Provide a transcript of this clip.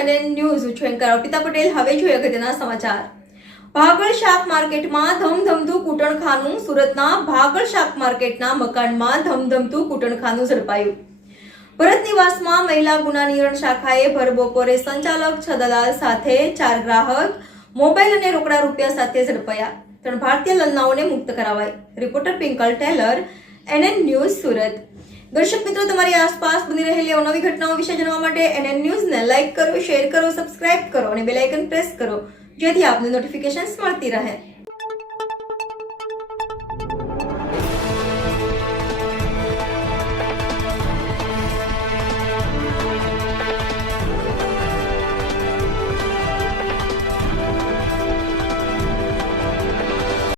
NN news હું છું anchor Arpita Patel. હવે જોઈએ અગત્યના સમાચાર। ભાગળ શાક માર્કેટમાં ધમધમતું કૂટણખાનું। સુરતના ભાગળ શાક માર્કેટના મકાનમાં ધમધમતું કૂટણખાનું ઝડપાયું। ભરત નિવાસમાં મહિલા ગુના નિવારણ શાખાએ ભર બપોરે સંચાલક છદલાલ સાથે 4 ગ્રાહક મોબાઈલ અને રોકડા રૂપિયા સાથે ઝડપાયા। 3 ભારતીય લલનાઓને મુક્ત કરાવાય। Reporter Pinkal Taylor, NN news Surat. दर्शक मित्रों, तमारी आसपास बनी रहेली अवनवी घटनाओं विषे जाणवा माटे NN न्यूज़ ने लाइक करो, शेर करो, सब्सक्राइब करो और बेल आइकन प्रेस करो, जेथी आपने नोटिफिकेशन्स मळती रहे।